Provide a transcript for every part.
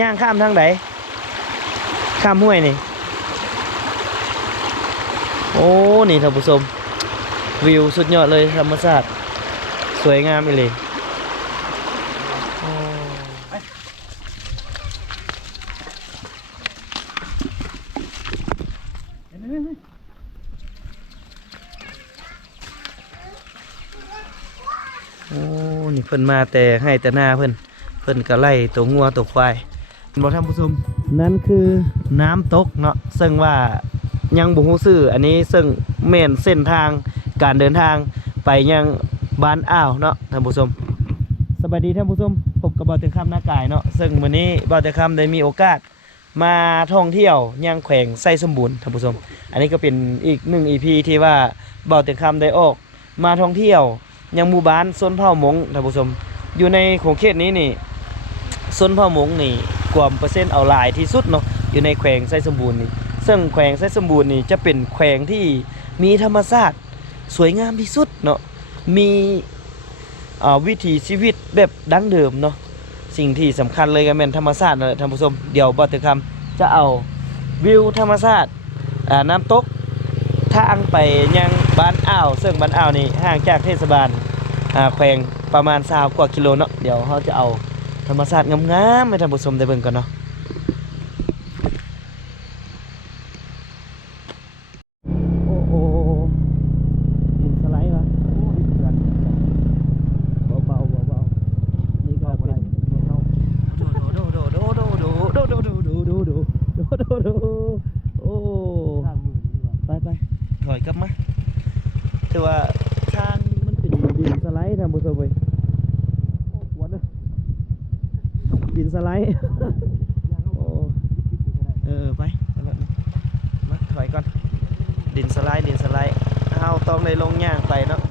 ย่างข้ามทางไหนข้ามห้วยนี่ โอ้ นี่ท่านผู้ชมวิวสุดยอดเลยธรรมชาติสวยงามอีเลยโอ้โอ้ นี่เพิ่นมาแต่ให้แต่หน้าเพิ่น เพิ่นก็ไล่ตัวงัวตัวควาย บอกท่านผู้ชมนั่นคือน้ำตกเนาะซึ่งว่ายังบุฮู้ซื่ออันนี้ซึ่งเม่นเส้นทางการเดินทางไปยังบ้านอ่าวเนาะท่านผู้ชมสวัสดีท่านผู้ชมพบกับบ่าวเต็งคำหน้ากายเนาะซึ่งวันนี้บ่าวเต็งคำได้มีโอกาสมาท่องเที่ยวยังแขวงไส้สมบูรณ์ท่านผู้ชม อันนี้ก็เป็นอีกหนึ่งอีพีที่ว่าบ่าวเต็งคำได้ออก มาท่องเที่ยวยังหมู่บ้านซนเผ่ามงท่านผู้ชม อยู่ในของเขตนี้นี่ส้นพ่อมงนี่ กวมเปอร์เซ็นต์เอาลายที่สุดเนาะอยู่ในแขวงไส้สมบูรณ์นี่ซึ่งแขวงไส้สมบูรณ์นี่จะเป็นแขวงที่มีธรรมชาติสวยงามที่สุดเนาะมีวิถีชีวิตแบบดั้งเดิมเนาะสิ่งที่สำคัญเลยก็แม่นธรรมชาตินั่นแหละท่านผู้ชมเดี๋ยวบัตรคำจะเอาวิวธรรมชาติน้ำตกทางไปยังบ้านอ่าวซึ่งบ้านอ่าวนี่ห่างจากเทศบาลแขวงประมาณ20กว่ากิโลเนาะเดี๋ยวเขาจะเอา ธรรมชาติงามๆให้ท่านผู้ชมได้เบิ่งกันเนาะ ก่อน ดินสไลด์ดินสไลด์เอาต้องในลงย่างไปเนาะ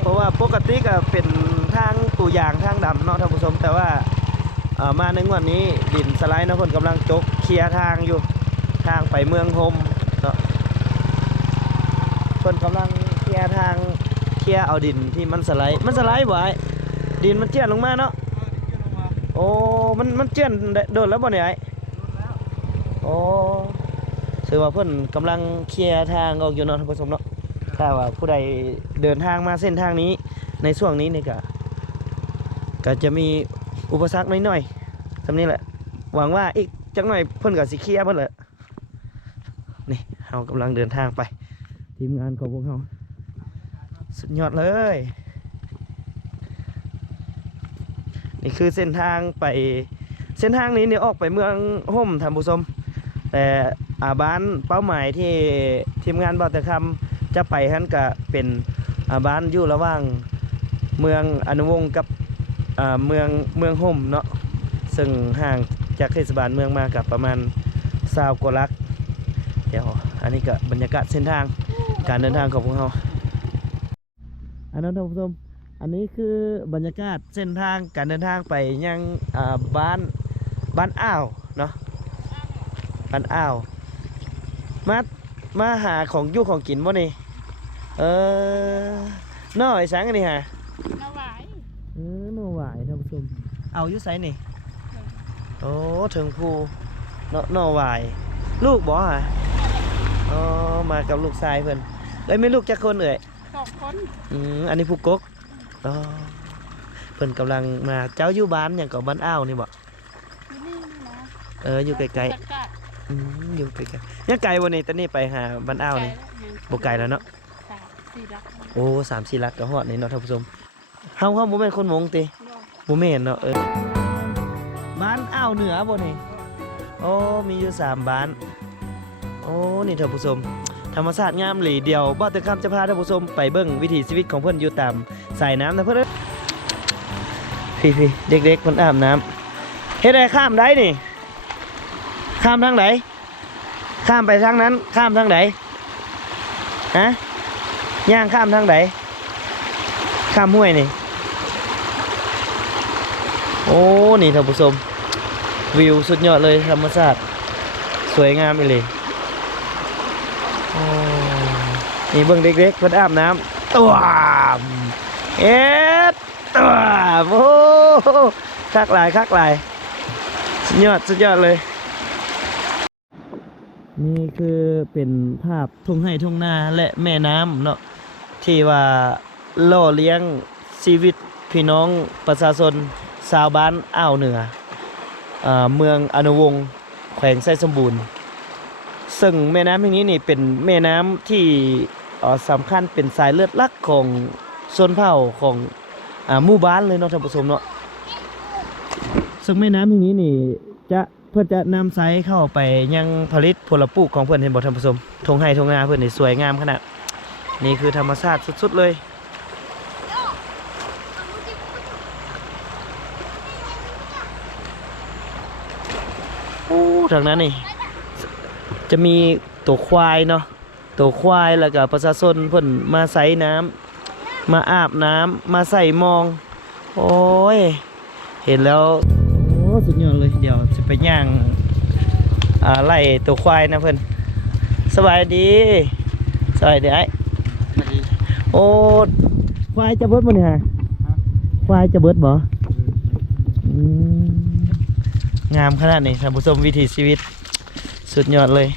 เพราะว่าปกติก็เป็นทางตัวอย่างทางดำเนาะท่านผู้ชมแต่ว่าเอ่อมาในงวันนี้ดินสไลด์เนาะเพิ่นกำลังจกเคลียร์ทางอยู่ทางไปเมืองโฮมเนาะเพิ่นกำลังเคลียร์ทางเคลียร์เอาดินที่มันสไลด์มันสไลด์บ่ไอ้ดินมันเจือนลงมาเนาะโอ้มันมันเจือนได้โดนแล้วบ่เนี่ยไอ้โอ้ ถือว่าเพิ่นกำลังเคลียร์ทางออกอยู่เนาะท่านผู้ชมเนาะถ้าว่าผู้ใดเดินทางมาเส้นทางนี้ในช่วงนี้นี่ก็ก็จะมีอุปสรรคน้อยๆสำนี้แหละ หวังว่าอีกจักหน่อยเพิ่นก็สิเคลียร์เพิ่นแหละนี่เฮากำลังเดินทางไป ทีมงานของพวกเราสุดยอดเลย นี่คือเส้นทางไปเส้นทางนี้เนี่ยออกไปเมืองห่มท่านผู้ชมแต่ อาบ้านเป้าหมายที่ทีมงานบอกแต่คำจะไปฮันก็เป็นอาบ้านอยู่ระหว่างเมืองอนุวงศ์กับอ่าเมืองเมืองห่มเนาะซึ่งห่างจากเทศบาลเมืองมากับประมาณซาวกว่าลัก เดี๋ยวอันนี้ก็บรรยากาศเส้นทางการเดินทางของพวกเราอันนั้นท่านผู้ชมอันนี้คือบรรยากาศเส้นทางการเดินทางไปยังอ่าบ้านบ้านอ่าวเนาะบ้านอ่าว มามาหาของอยู่ของกินบ่นี่เออน้อยสังอันนี้ฮะน้าหวายเออน้อหวายท่านผู้ชมเอาอยู่ไสนี่โอ้ถึงภูเนาะน้อหวาย ลูกบ่ฮะอ๋อมากับลูกชายเพิ่นเอ้ยไม่ลูกจักคนเอ่ยสองคนอืมอันนี้ผู้กกอ๋อเพิ่นกำลังมาเจ้าอยู่บ้านอย่างกับบ้านอ้าวนี่บ่ที่นี่นี่นะเอออยู่ไกลสกัดๆ อืมอยู่ไกลๆยังไกลบ่นี่ตอนนี้ไปหาบ้านอ้าวนี่ บ่ไกลแล้วเนาะ สามสี่ลักโอ้สามสี่ลักก็ฮอดนี่เนาะท่านผู้ชมเฮาเฮาบ่แม่นคนมงติเนาะบ่แม่นเนาะเออบ้านอ้าวเหนือบ่นี่โอ้มีอยู่สามบ้าน โอ้นี่ท่านผู้ชมธรรมชาติงามหลีเดียวบ่แต่คำจะพาท่านผู้ชมไปเบิ่งวิถีชีวิตของเพิ่นอยู่ตามสายน้ำนะเพิ่นเอ้ยพี่ๆเด็กๆเพิ่นอาบน้ำเฮ็ดได้ข้ามได้นี่ ข้ามทางไหน ข้ามไปทางนั้น ข้ามทางไหนฮะย่างข้ามทางไหน ข้ามห้วยนี่ โอ้ นี่ท่านผู้ชม วิวสุดยอดเลยธรรมชาติ สวยงามอีเลยนี่เบิ่งเด็กๆเพิ่นอาบน้ำตัวเอ็ดตัวโอ้คักหลายคักหลายสุดยอดสุดยอดเลย นี่คือเป็นภาพทุ่งไร่ทุ่งนาและแม่น้ำเนาะที่ว่าล่อเลี้ยงชีวิตพี่น้องประชาชนชาวบ้านอ่าวเหนืออเมืองอนุวงศ์แขวงไส้สมบูรณ์ ซึ่งแม่น้ำแห่งนี้นี่เป็นแม่น้ำที่สำคัญเป็นสายเลือดลักของชนเผ่าของอ่าหมู่บ้านเลยเนาะท่านผู้ชมเนาะซึ่งแม่น้ำแห่งนี้นี่จะ เพื่อจะนำไซเข้าไปยังผลิตผลปลูกของเพื่อนเห็นบ่ท่านผู้ชมทงไห้ทงนาเพื่อนนี่สวยงามขนาดนี่คือธรรมชาติสุดๆเลย โอ้ทางนั้นนี่ จะมีตัวควายเนาะตัวควายแล้วก็ประชาชนเพิ่นมาใส่น้ำมาอาบน้ำมาใส่มอง โอ้ย เห็นแล้ว โอ้สุดยอด เลยเดี๋ยวจะไปย่างอ่าไล่ตัวควายนะเพิ่นสบายดีสบายดีไอ้โอ้ควายจะเบิดบ่เนี่ยฮะควายจะเบิดบ่อืมงามขนาดนี้ท่านผู้ชมวิถีชีวิต สุดยอดเลย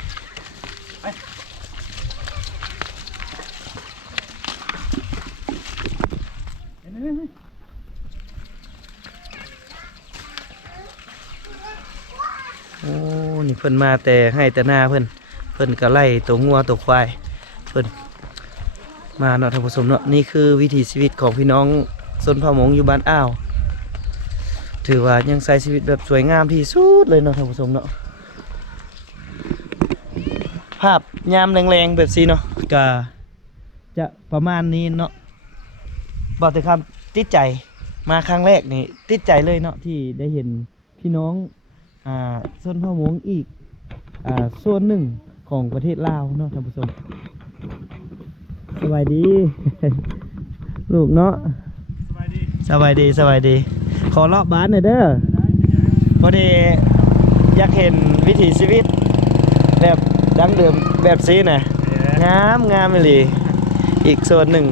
โอ้ นี่เพิ่นมาแต่ให้แต่หน้าเพิ่นเพิ่นก็ไล่ตัวงัวตัวควายเพิ่นมาเนาะท่านผู้ชมเนาะนี่คือวิถีชีวิตของพี่น้องชนเผ่ามงอยู่บ้านอ้าวถือว่ายังใช้ชีวิตแบบสวยงามที่สุดเลยเนาะท่านผู้ชมเนาะภาพยามแรงๆแบบนี้เนาะก็จะประมาณนี้เนาะบอกแต่คำติดใจมาครั้งแรกนี่ติดใจเลยเนาะที่ได้เห็นพี่น้องอ่าส่วนพ่อมงอีก ส่วนหนึ่งของประเทศลาวเนาะท่านผู้ชมสบายดี ลูกเนาะสบายดีสบายดีสบายดีขอรอบบ้านหน่อยเด้อพอดีอยากเห็นวิถีชีวิต แบบดั้งเดิมแบบซีนะงามงามเลยอีกส่วนหนึ่ง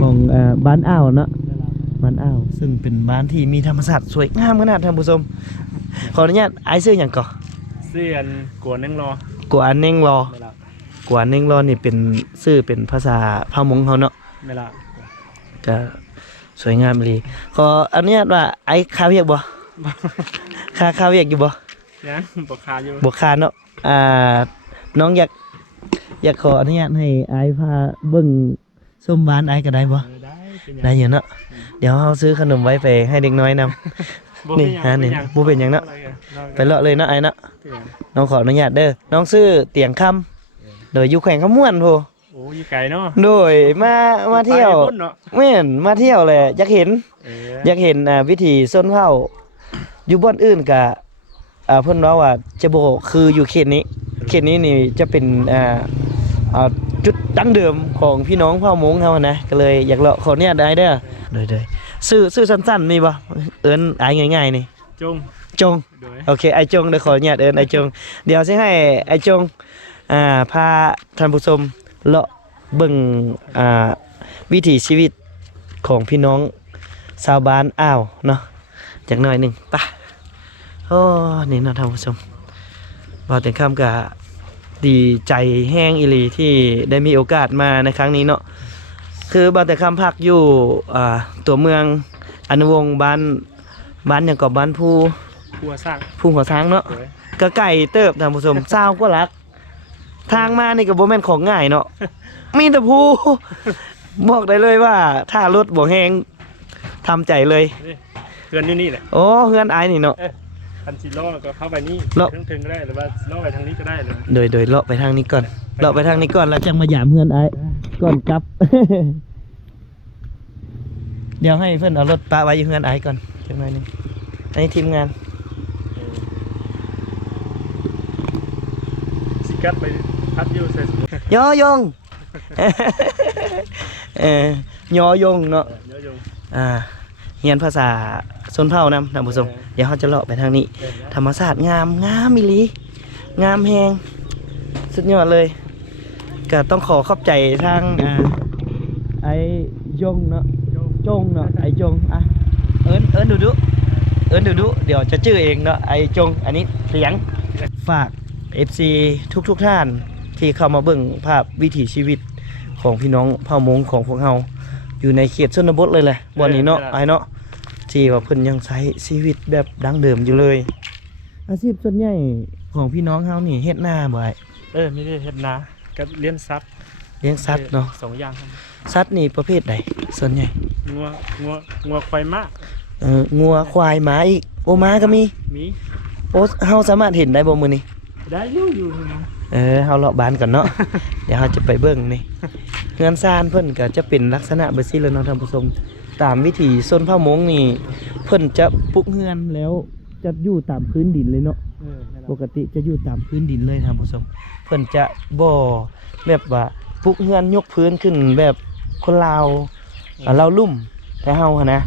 ของเอ่อบ้านอ่าวเนาะบ้านอ่าวซึ่งเป็นบ้านที่มีธรรมศาสตร์สวยงามขนาดท่านผู้ชมขออนุญาตไอ้ซื้ออย่างก่อน เสียนกวนนั่งรอกวานเน่งรอไม่ละกวานเน่งรอนี่เป็นชื่อเป็นภาษาพามงเขาเนาะไม่ละก็สวยงามเลยขออนุญาตว่าไอ้คาเวียกบ่คาคาเวียกอยู่บ่ยังปกคาอยู่บ่คาเนาะอ่าน้องอยาก อยากขออนุญาตให้ไอ้พาเบิ่งส้มบ้านไอ้ก็ได้บ่เออได้เป็นยังได้อยู่เนาะเดี๋ยวเราซื้อขนมไว้ไปให้เด็กน้อยนำบ่ นี่เป็หยังฮะนี่เป็หยังบ่เป็นหยังเนาะอาอไปเลาะเลยเนาะไอ้เนาะเป็นหยังน้องขออนุญาตเด้อน้องซื้อเตียงคำโดยอยู่แขวงขม่วนโพโอ้ยไก่เนาะโดยมามาเที่ยวไปพุ่นเนาะแม่นมาเที่ยวแหละอยากเห็นเอออยากเห็นอ่าวิถีส้นเผาอยู่บ่อนอื่นกะอ่าเพิ่นว่าว่าจะบ่คืออยู่เขตนี้ เขตนี้นี่จะเป็นอ่าอ่าจุดดั้งเดิมของพี่น้องเผ่ามงเฮานะก็เลยอยากเลาะขออนุญาตได้เด้อโดยโดย ซื้อซื้อสั้นๆมีบ่เอิ้นอายง่ายๆนี่จงจงโดยโอเคไอจงเดี๋ยวขออนุญาตเอินไอจงเดี๋ยวสิให้ไอจงอ่าพาท่านผู้ชมเลาะเบิ่งอ่าวิถีชีวิตของพี่น้องชาวบ้านอ้าวเนาะจากหน่อยหนึ่งไปะโอ้นี่เนาะท่านผู้ชมบอกถึงคำกะดีใจแห้งอีหลีที่ได้มีโอกาสมาในครั้งนี้เนาะ คือบาแต่คำพักอยู่อ่าตัวเมืองอนุวงศ์บ้านบ้านอย่างกับบ้านผู้พัวสร้างพุ่งหัวช้างเนาะโดยก็ไก่เติบท่านผู้ชมเศร้าก็รัก ทางมานี่ก็บ่แม่นของง่ายเนาะมีแต่ผู้บอกได้เลยว่า ถ้ารถบ่แห้งทำใจเลยนี่เพื่อนอยู่นี่แหละโอ้เฮือนอายนี่เนาะ คันสิล่อก็เข้าไปนี่เลาะ ถึงๆก็ได้หรือว่าล่อไปทางนี้ก็ได้เลยโดยโดยเลาะไปทางนี้ก่อนเลาะไปทางนี้ก่อนแล้วจังมาหยามเฮือนอายก่อนกลับ เดี๋ยวให้เพื่อนเอารถปะไว้อยู่เฮือนอายก่อนจังหน่อยหนึงอันนี้ทีมงานเออสิกัดไปพัดอยู่ใส่สมุดยอยง เออยอยงเนาะเยอะยงอ่าเรียนภาษา ชนเผ่านำท่านผู้ชมเออเดี๋ยวเขาจะเลาะไปทางนี้เออนะธรรมศาสตร์งามงามมิลี งามแหงสุดยอดเลยก็ต้องขอขอบใจทางอ่าไอ้ยงเนาะโยงจงเนาะไอ้จงอะเอิญเอิญดูดูอิ้นดูดูเดี๋ยวจะชื่อเองเนาะไอจงอันนี้เสียงฝาก FC ทุกทุกๆท่านที่เข้ามาเบิ่งภาพวิถีชีวิตของพี่น้องเผ่ามงของพวกเราอยู่ในเขตชนบทเลยแหละบอนนี้เนาะไอเนาะ ที่ว่าเพิ่นยังใช้ชีวิตแบบดั้งเดิมอยู่เลย อาชีพส่วนใหญ่ของพี่น้องเฮานี่เฮ็ดนาบ่ไอ้เออไม่ได้เฮ็ดนาก็เลี้ยงสัตว์เลี้ยงสัตว์เนาะสองอย่างครับสัตว์นี่ประเภทใดส่วนใหญ่งัวงัวงัวควายมะเอองัวควายหมาอีกโอม้าก็มีมีโอ้เฮาสามารถเห็นได้บ่มื้อนี้ได้อยู่อยู่นะเออเฮาเลาะบ้านก่อนเนาะ เดี๋ยวเฮาจะไปเบิ่งนี่เฮือนซ่านเพิ่นก็จะเป็นลักษณะแบบซี่เลยเนาะท่านผู้ชม ตามวิถีชนเผ่ามงนี่เพิ่นจะปลูกเฮือนแล้วจะอยู่ตามพื้นดินเลยเนาะเออนั่นแหปละกติจะอยู่ตามพื้นดินเลยท่านผู้ชมเพิ่นจะบ่แบบว่าปลูกเฮือนยกพื้นขึ้นแบบคนลาวอ่าลาวลุ่มแต่เฮาหั้นนะ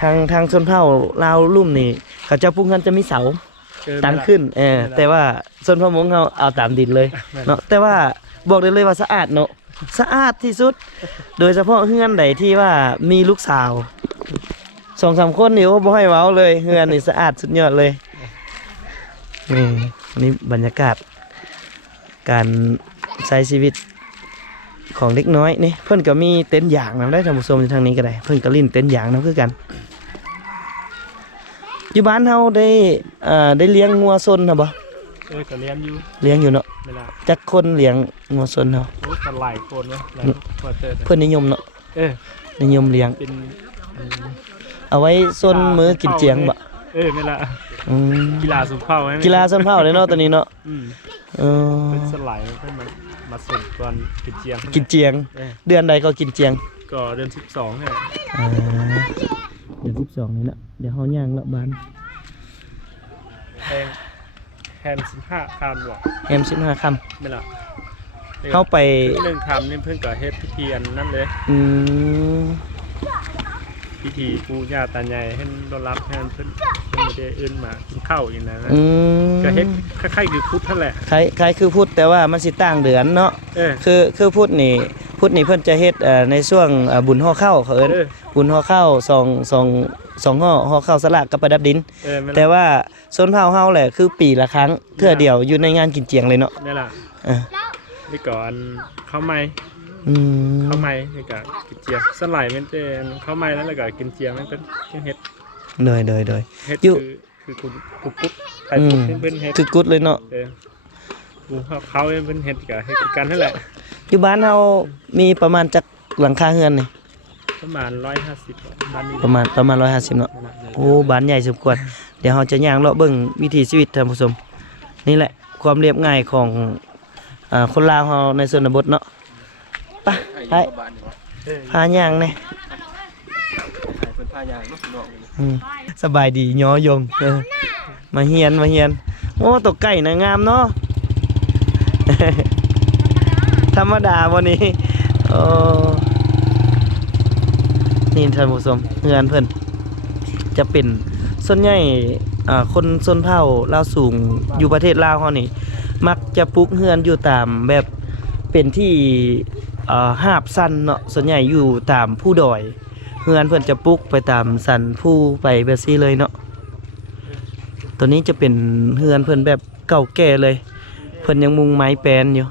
ทางทางชนเผ่าลาวลุ่มนี่เขาจะปลูกเฮือนจะมีเสาเออตั้งขึ้นเออนั่นแหละแต่ว่าชนเผ่ามงเฮาเอาตามดินเลยนั่นแหละเนาะแต่ว่าบอกได้เลยว่าสะอาดเนาะ สะอาดที่สุด โดยเฉพาะเฮือนใดที่ว่ามีลูกสาวสองสามคนนี่โอ้บ่ให้เว้าเลยเฮือนนี่สะอาดสุดยอดเลยนี่นี่บรรยากาศ การใช้ชีวิตของเด็กน้อยนี่เพิ่อนก็มีเต็นท์ยางนำได้ท่านผู้ชมอยู่ทางนี้ก็ได้ เพิ่อนก็ลิ้นเต็นท์ยางนำคือกันอยู่บ้านเฮาได้อ่าได้เลี้ยงงัวซนนะบ่ เออก็เลี้ยงอยู่เลี้ยงอยู่เนาะเวลาจักคนเลี้ยงงัวซนเฮาโอ้ก็หลายคนเนาะหลายคนเติร์เพิ่นนิยมเนาะเออนิยมเลี้ยง เป็นอืมเอาไว้ซนมื้อกินเจียงบ่เออนี่แหละอืมกีฬาสุขภาพไหมกีฬาซนเผาเลยเนาะตอนนี้เนาะอืมเออเป็นสลายเพิ่นมามาส่งตอนกินเจียงกินเจียง เออเดือนใดก็กินเจียงก็เดือนสิบสองเนี่ยอ่าเดือน12นี่เนาะเดี๋ยวเฮาย่างละบ้าน แพง แพงสิบห้าคำหรอแฮม15ค่ำไม่ละเข้าไป หนึ่งคำนี่เพิ่นก็เฮ็ดพิธีอันนั่นเลย อืม พิธีปู่ย่าตายายให้รดรับให้เพิ่นเพิ่นไม่ได้เอื้นมากินข้าวอย่างนั้นนะอืมก็เฮ็ดคล้ายๆคือพุทธนั่นแหละ คล้ายคล้ายคือพุทธแต่ว่ามันสิต่างเดือนเนาะเออ คือคือพุทธนี่พุทธนี่เพิ่นจะเฮ็ดเอ่อในช่วงเอ่อบุญห่อข้าวเขาเอิ้นเออ บุญห่อข้าวสองสองสองห่อห่อข้าวสลากกับประดับดิน เออไม่แต่ละว่าชนเผ่าเฮาแหละคือปีละครั้งเทื่อเดียวอยู่ในงานกินเจียงเลยเนาะนี่ล่ะเออนี่ก่อนข้าวไหม้ อืมข้าวไหม้นี่ก็กินเจียงสลายมันเป็นข้าวไหม้แล้วแล้วก็กินเจียงมันเป็นเฮ็ดโดยโดยโดยเฮ็ดอยู่ คือคือคุณกุ๊บกุ๊บไข่ปุ๊บนี่เป็นเฮ็ดคือกุดเลยเนาะเออกูเขาเขาเป็นเฮ็ดก็เฮ็ดคือกันนั่นแหละ อยู่บ้านเฮามีประมาณจักหลังคาเฮือนนี่ประมาณ150บ้านนี้ประมาณประมาณ150เนาะนั่นแหละโอ้บ้านใหญ่สมควรเดี๋ยวเราจะย่างเลาะเบิ่งวิถีชีวิตท่านผู้ชมนี่แหละความเรียบง่ายของอ่าคนลาวเฮาในชนบทเนาะ ไปไปเออพาย่างแน่อืมสบายดีย้อยงเออมาเฮียนมาเฮียนโอ้ตกไก่นะงามเนาะ ธรรมดาวันนี้โอ้นี่ท่านผู้ชมเฮือนเพิ่นจะเป็นส่วนใหญ่อ่าคนชนเผ่าลาวสูงอยู่ประเทศลาวเฮานี่ มักจะปลูกเฮือนอยู่ตามแบบเป็นที่ หาบสันเนาะส่วนใหญ่อยู่ตามผู้ดอยเฮือนเพิ่อนจะปลูกไปตามสันผู้ไปแบบซี่เลยเนาะตัวนี้จะเป็นเฮือนเพิ่อนแบบเก่าแก่เลย เพิ่อนยังมุงไม้แปลนอยู่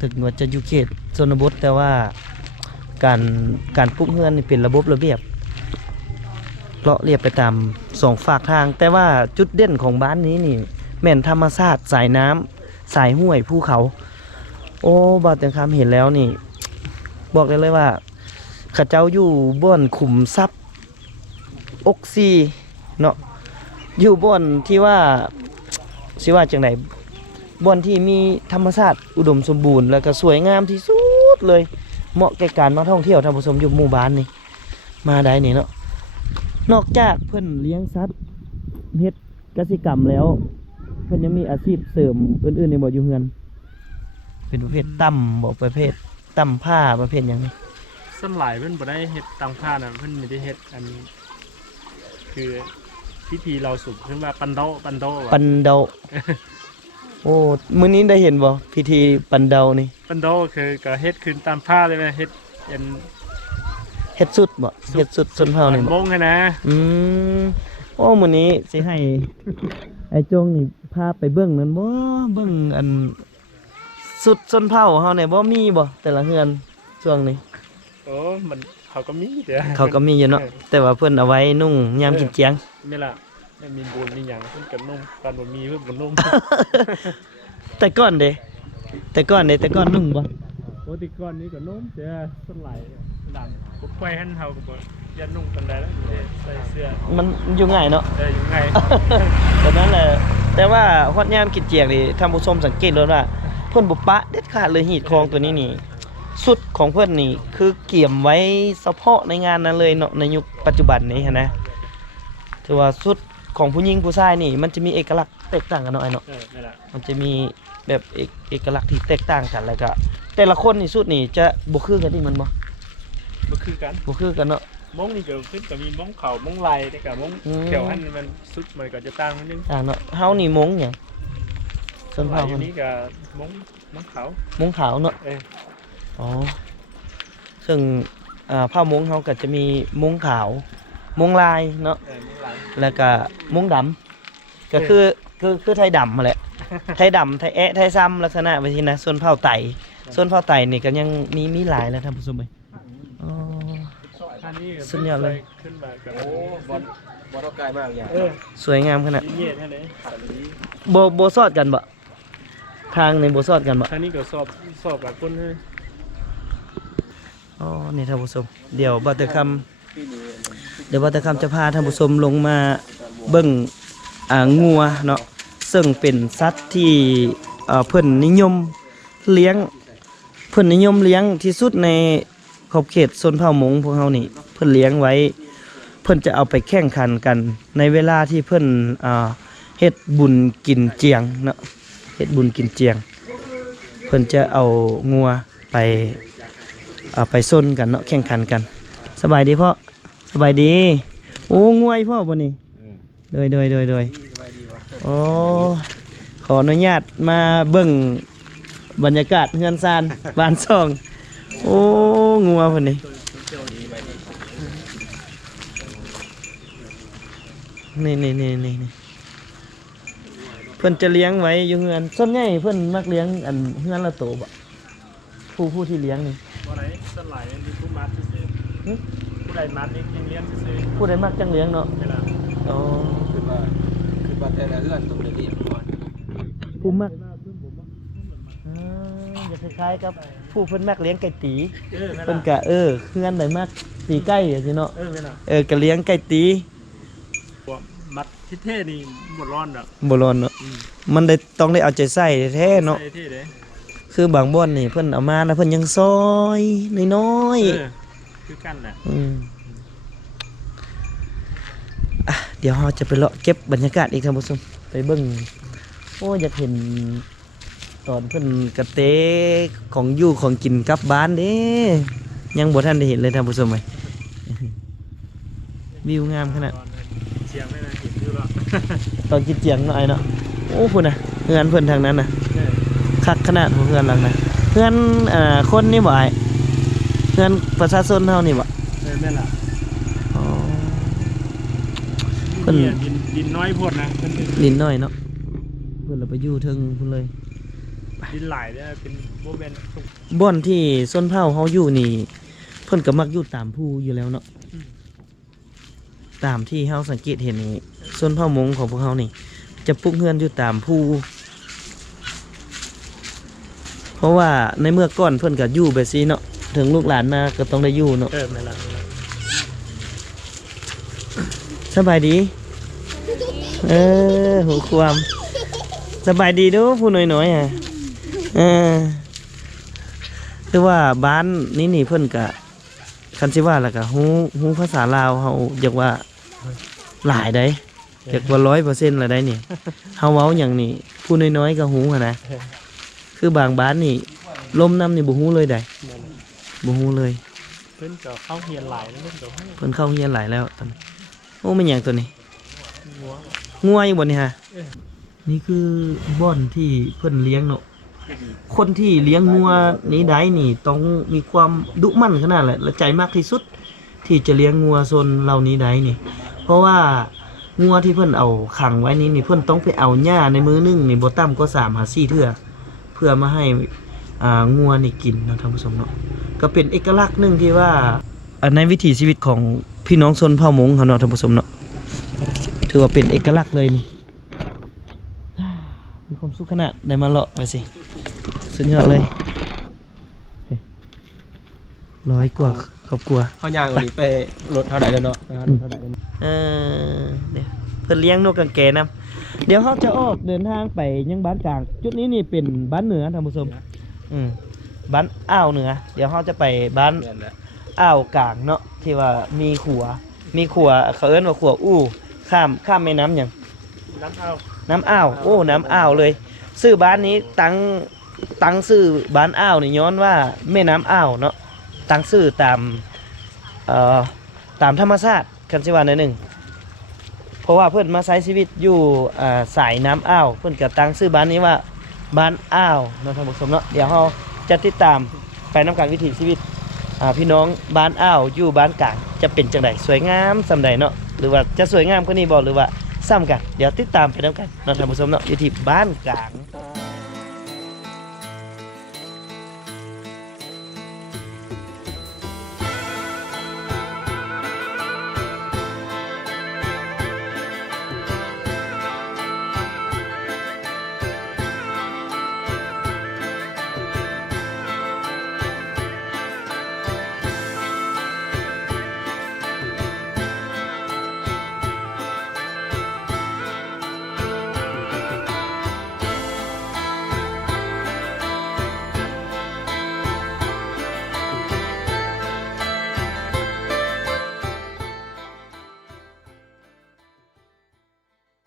ถึงว่าจะอยู่เขตชนบทแต่ว่าการการปลูกเฮือนนี่เป็นระบบระเบียบเลาะเรียบไปตามสองฝากทาง แต่ว่าจุดเด่นของบ้านนี้นี่ แม่นธรรมชาติสายน้ำสายห้วยภูเขา โอ้บาดเตียงคำเห็นแล้วนี่ บอกได้เลยว่าข้าเจ้าอยู่บ่อนขุมทรัพย์อกซีเนาะอยู่บ่อนที่ว่าสิว่าจังไหนบ่อนที่มีธรรมชาติอุดมสมบูรณ์แล้วก็สวยงามที่สุดเลย เหมาะแก่การมาท่องเที่ยวท่านผู้ชมอยู่หมู่บ้านนี่ มาได้นี่เนาะนอกจากเพิ่อนเลี้ยงสัตว์เฮ็ดกสิกรรมแล้ว เพิ่นยังมีอาชีพเสริมอื่นๆในบ่อยู่เฮือน เป็นประเภทตั้มบ่ประเภทตั้มผ้าประเภทหยังนี่สลายเพิ่นบ่ได้เฮ็ดตังผ้าน่ะเพิ่นไม่ได้เฮ็ดอันคือพิธีเราสุกขึ้นว่าปันโดปันโดว่ะปันเดาโอ้มื้อนี้ได้เห็นบ่พิธีปันเดานี่ปันโดคือก็เฮ็ดขึ้นตามผ้าเลยนะเฮ็ดอันฮ็ดสุดบ่เฮ็ดสุดชนเผ่านี่มบ่งไงนะ อืมโอ้มื้อนี้สิให้ไอ้จงนี่ พาไปเบิ่งนั่นบ่เบิ่งอันสุดชนเผ่าเฮาเนี่ยบ่มีบ่แต่ละเฮือนช่วงนี้โอ้มันเขาก็มีเด้อเขาก็มีอยู่เนาะแต่ว่าเพิ่นเอาไว้นุ่งยามกินเจียงไม่ล่ะไม่มีบุญมีหยังเพิ่นก็นุ่มตอนบ่มีเพิ่นบ่นุ่มแต่ก่อนเด้แต่ก่อนเด้แต่ก่อนนุ่งบ่ปกติก่อนนี้ก็นุ่มเด้อส่วนไหลดำปุ๊บไปหันเฮาก็บ่ ยันนุ่งปานใดแล้วเด้ใส่เสื้อมันอยู่ง่ายเนาะเด้ออยู่ไงแต่นั้นแหละแต่ว่าฮอดยามกินเจียงนี่ท่านผู้ชมสังเกตเลยว่า เพิ่นบ่ปะเด็ดขาดเลยหีดคองตัวนี้นี่สุดของเพิ่นนี่คือเกี่ยมไว้เฉพาะในงานนั้นเลยเนาะในยุคปัจจุบันนี้หั้นนะถือว่าสุดของผู้หญิงผู้ชายนี่ มันจะมีเอกลักษณ์แตกต่างกันเนาะไอ้เนาะเออนั่นล่ะมันจะมีแบบเอกเอกลักษณ์ที่แตกต่างกันแล้วก็แต่ละคนนี่สุดนี่จะบ่คือกันที่มันบ่บ่คือกันบ่คือกันเนาะ มงนี่ก็ขึ้นก็มีมงเขามงไหลแต่ก็มงอืม แถวหันมันสุดมันก็จะต่างนิดนึงอ่าเนาะเฮานี่มงหยังส่วนไหลเผ่าอเพิ่ยู่นนี่ก็มงมงเขา มงขาวเนาะเออ อ๋อซึ่งอ่าผ้ามงเขาก็จะมีมงขาว มงลายเนาะ เออมงไหล แล้วก็มงดำก็คือคือคือไทยดำมาแหละ ไทยดำไทยแอะไทยซ้ำลักษณะไปทีนะส่วนเผ่าไต่ส่วนเผ่าไต่นี่ก็ยังมีมีหลายแล้วท่านผู้ชมเอ้ยอ๋ออั นนี้ก็สุดยอดเลย ขึ้นมากับโอ้บอลบอลเราไกลมากอย่างเออสวยงามขนาดเงียบแค่ไหนโบโบซอดกันบ่ทางในโบซอดกันบ่ท่างนี้ก็สอบสอบกับคนให้อ๋อนี่ท่านผู้ชมเดี๋ยวบัตรคำเดี๋ยววัตรรมจะพาท่านผู้ชมลงมาเบิ่งอ่างัวเนาะซึ่งเป็นสัตว์ที่เอ่อเพิ่นนิยมเลี้ยงเพิ่นนิยมเลี้ยงที่สุดใน ขอบเขตชนเผ่ามงพวกเฮานี่ เพิ่อนเลี้ยงไว้ เพิ่อนจะเอาไปแข่งขันกัน ในเวลาที่เพิ่อ่าเฮ็ดบุญกินเจียงเนาะเฮ็ดบุญกินเจียง เพิ่อนจะเอางัวไปเอาไปส้นกันเนาะแข่งขันกัน สบายดีพ่อสบายดี โอ้งวยพ่อบ่นี่โดยโดยโดยโดยโอ้ขออนุญาตมาเบิ่งบรรยากาศเฮือนซานบ้านซอง โอ้งัวเพิ่นนี่นี่นี่นี่นี่นี่เพิ่นจะเลี้ยงไว้อยู่เฮือนส่วนใหญ่เพิ่นมักเลี้ยงอันเฮือนละโตบ่ผู้ผู้ที่เลี้ยงนี่บ่ไหนสลายมีผู้มัดซื่อหึๆผู้ใดมัดนี่ยังเลี้ยงซื่อผู้ใดมักจังเลี้ยงเนาะๆเวลาอ๋อคือว่าคือว่าแต่ละเรื่องตรงนี้เรียบร้อยผู้มักอ่าจะคล้ายๆกับ ผู้เพิ่นมักเลี้ยงไก่ตีเออเวเพิ่นลาก็เออเฮือนได้มักตีไก่อย่างซี่เนาะเออเวลาเออก็เลี้ยงไก่ตีพวกมัดที่เท่นี่บ่ร้อนดอกบ่ร้อนเนาะอืมมันได้ต้องได้เอาใจใส่แท้ๆเนาะ ใส่เท่เด้คือบางบ่อนนี่เพิ่นเอามาแล้วเพิ่นยังซอยน้อยเออคือกันน่ะๆอืมอะเดี๋ยวเราจะไปเลาะเก็บบรรยากาศอีกท่านผู้ชมไปเบิ่งโอ้อยากเห็น ตอนเพิ่นกระเตะของอยู่ของกินกลับบ้านเด้ยังบ่ทันได้เห็นเลยท่านผู้ชมเอ้ยวิวงามขนาดตอนเชียงไม่น่าเห็นอยู่หรอกตอนกินเจียงหน่อยเนาะโอ้พุ่นน่ะเฮือนเพิ่นทางนั้นน่ะเออคักขนาดของเฮือนหลังน่ะเฮือนอ่าคนนี่บ่ไอ้เฮือนประชาชนเฮานี่บ่เออแม่นล่ะอ๋อเพิ่นเนี่ยดินดินน้อยโพดนะเพิ่นเป็นดินน้อยเนาะเพิ่นเราไปอยู่เทิงพุ่นเลย ดินหลายเนี่ยเป็นโบแมนทุกบ่อนที่ส้นเผาเฮาอยู่นี่ เพิ่นก็มักอยู่ตามภูอยู่แล้วเนาะตามที่เฮาสังเกตเห็นนี่ส้นเผามงของพวกเฮานี่ จะปลูกเฮือนอยู่ตามภูเพราะว่าในเมื่อก่อนเพิ่นก็อยู่แบบซี่เนาะถึงลูกหลานมาก็ต้องได้อยู่เนาะเออแม่นล่ะสบายดี เออหูความสบายดีเด้อผู้น้อยๆอะ เออคือว่าบ้านนี้นี่เพิ่นกะคันสิว่าแล้วก็ฮู้ฮู้ภาษาลาวเฮาอยากว่าหลายได้อยากว่าร้อยเปอร์เซ็นต์ละได้นี่เฮาเว้าหยังนี่ผู้น้อยๆก็ฮู้หันนะคือบางบ้านนี่ลมน้ำนี่บ่ฮู้เลยได้แม่นบ่ฮู้เลย เพิ่นก็เข้าเฮียนหลายแล้วเพิ่นก็ให้เพิ่นเข้าเรียนหลายแล้วตอนนี้โอ้แม่นหยังตัวนี้งัวงัวอยู่บนนี่ฮะเออนี่คือบ่อนที่เพิ่นเลี้ยงเนาะ คนที่เลี้ยงงัวนี้ได้นี่ต้องมีความดุมั่นขนาดแหละและใจมากที่สุด ที่จะเลี้ยงงัวโซนเหล่านี้ได้นี่ เพราะว่างัวที่เพิ่อนเอาขังไว้นี้นี่เพิ่อนต้องไปเอาหญ้าในมือนึ่งนี่บ่ต่ำกว่า3หา4เทื่อเพื่อมาให้อ่างัวนี่กินนะท่านผู้ชมเนาะก็เป็นเอกลักษณ์หนึ่งที่ว่าอ่าในวิถีชีวิตของพี่น้องชนเผ่ามงเขาเนาะท่านผู้ชมเนาะถือว่าเป็นเอกลักษณ์เลยนี่มีความสุขขนาดได้มาเลาะไปสิ สุดยอดเลยเฮ้ยร้อยกว่าครอบครัวเขาย่างอันนี้ไปรถเท่าไหร่แล้วเนาะรถเท่าไหร่แล้วเออเดี๋ยวเพิ่นเลี้ยงนกกังแกนํเดี๋ยวเขาจะออกเดินทางไปยังบ้านกลาง จุดนี้นี่เป็นบ้านเหนือท่านผู้ชมอืมบ้านอ่าวเหนือ เดี๋ยวเขาจะไปบ้านแม่นแหละอ่าวกลางเนาะที่ว่ามีขัว มีขัวเขาเอิ้นว่าขัวอู้ข้ามข้ามแม่น้ำหยังน้ำเอาน้ำอ้าวโอ้น้ำอ้าวเลยชื่อบ้านนี้ตั้ง ตั้งชื่อบ้านอ้าวนี่ย้อนว่าแม่น้ำอ้าวเนาะตั้งชื่อตามเอ่อตามธรรมชาติกันสิว่าหนอยหนึ่งเพราะว่าเพื่อนมาใช้ชีวิตอยู่สายน้ำอ้าวเพื่อนก็ตั้งชื่อบ้านนี้ว่าบ้านอ้าวเนาะท่านผู้ชมเนาะเดี๋ยวเราจะติดตามไปน้ำการวิถีชีวิตพี่น้องบ้านอ้าวอยู่บ้านกลางจะเป็นจังไดสวยงามสำใดเนาะหรือว่าจะสวยงามกว่านี้บ่หรือว่าซ้ำกัน เดี๋ยวติดตามไปน้ำกันเนาะท่านผู้ชมเนาะอยู่ที่บ้านกลาง